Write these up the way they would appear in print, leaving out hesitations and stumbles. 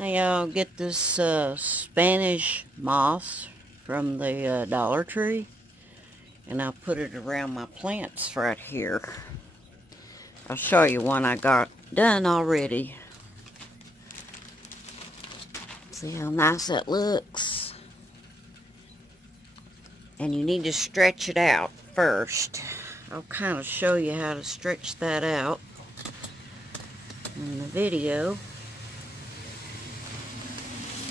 I'll get this Spanish moss from the Dollar Tree, and I'll put it around my plants right here. I'll show you one I got done already. See how nice that looks. And you need to stretch it out first. I'll kind of show you how to stretch that out in the video.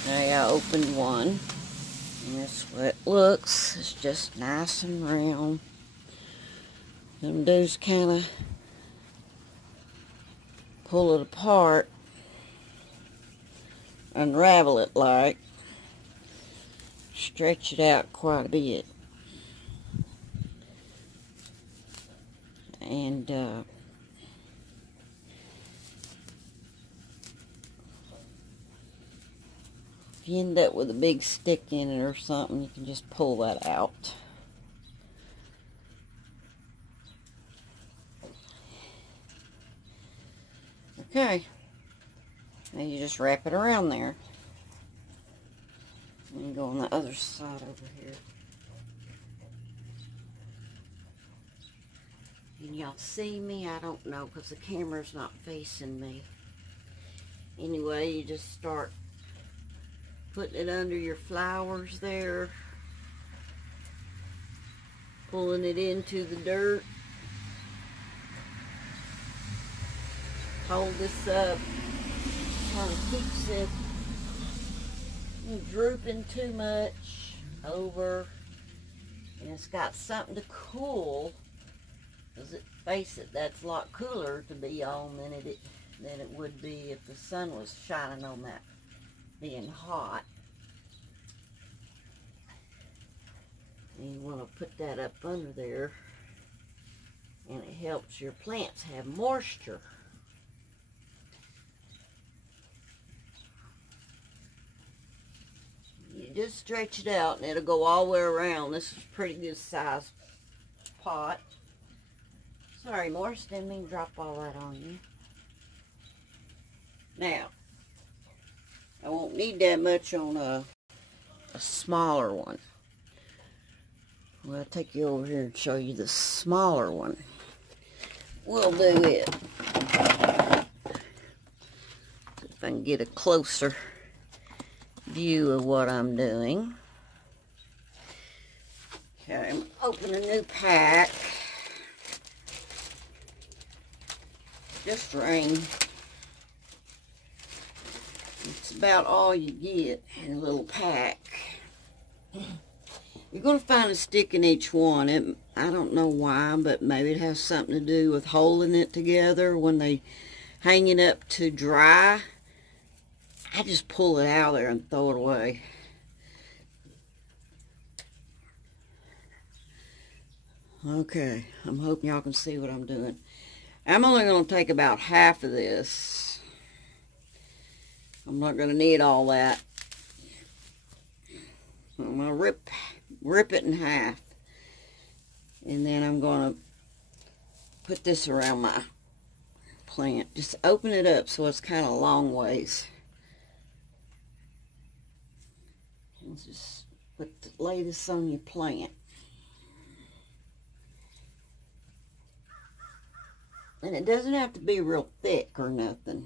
I opened one, and that's what it looks. It's just nice and round. Them dudes kind of pull it apart, unravel it like, stretch it out quite a bit. And if you end up with a big stick in it or something, you can just pull that out. Okay, now you just wrap it around there. And go on the other side over here. Can y'all see me? I don't know because the camera's not facing me. Anyway, you just start putting it under your flowers there. Pulling it into the dirt. Hold this up. Kind of keeps it from drooping too much over. And it's got something to cool. Because face it, that's a lot cooler to be on than it would be if the sun was shining on that being hot. And you want to put that up under there, and it helps your plants have moisture. You just stretch it out and it'll go all the way around. This is a pretty good size pot. Sorry, Morris, didn't mean to drop all that on you. Now, I won't need that much on a smaller one. Well, I'll take you over here and show you the smaller one. We'll do it. See if I can get a closer view of what I'm doing. Okay, I'm opening a new pack. Just rain. It's about all you get in a little pack. You're going to find a stick in each one. I don't know why, but maybe it has something to do with holding it together when they hang it up to dry. I just pull it out of there and throw it away. Okay, I'm hoping y'all can see what I'm doing. I'm only going to take about half of this. I'm not going to need all that. I'm going to rip it in half. And then I'm going to put this around my plant. Just open it up so it's kind of long ways. And just lay this on your plant. And it doesn't have to be real thick or nothing.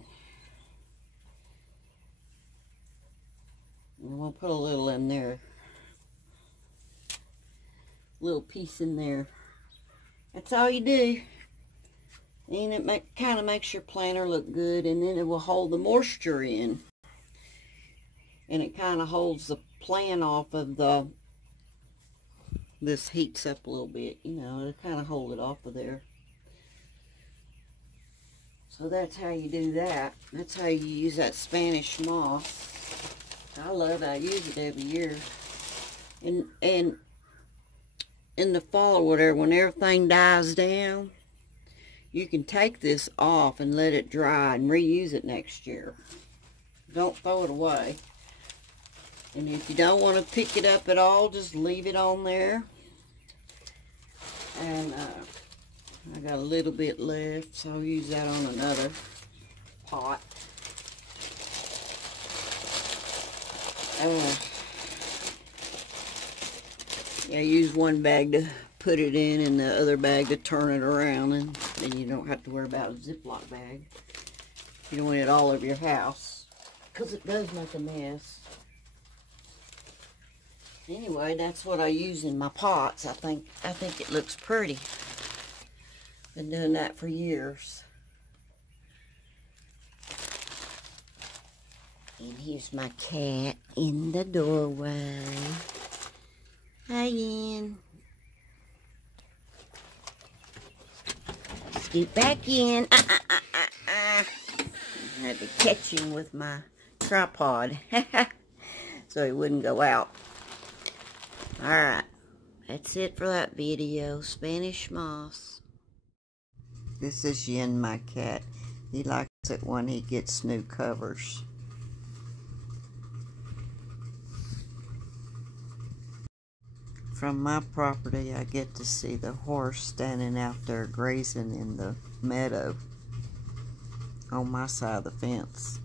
And we'll put a little in there. Little piece in there. That's all you do. And it kind of makes your planter look good, and then it will hold the moisture in. And it kind of holds the plant off of this heats up a little bit, you know, it'll kind of hold it off of there. So that's how you do that. That's how you use that Spanish moss. I love it. I use it every year. And in the fall or whatever, when everything dies down, you can take this off and let it dry and reuse it next year. Don't throw it away. And if you don't want to pick it up at all, just leave it on there. And I got a little bit left, so I'll use that on another pot. Yeah, use one bag to put it in and the other bag to turn it around, and then you don't have to worry about a Ziploc bag. You don't want it all over your house, because it does make a mess. Anyway, that's what I use in my pots. I think it looks pretty. Been doing that for years. And here's my cat in the doorway. Hi, Ian. Scoot back in. I had to catch him with my tripod so he wouldn't go out. Alright, that's it for that video. Spanish moss. This is Yin, my cat. He likes it when he gets new covers. From my property, I get to see the horse standing out there grazing in the meadow on my side of the fence.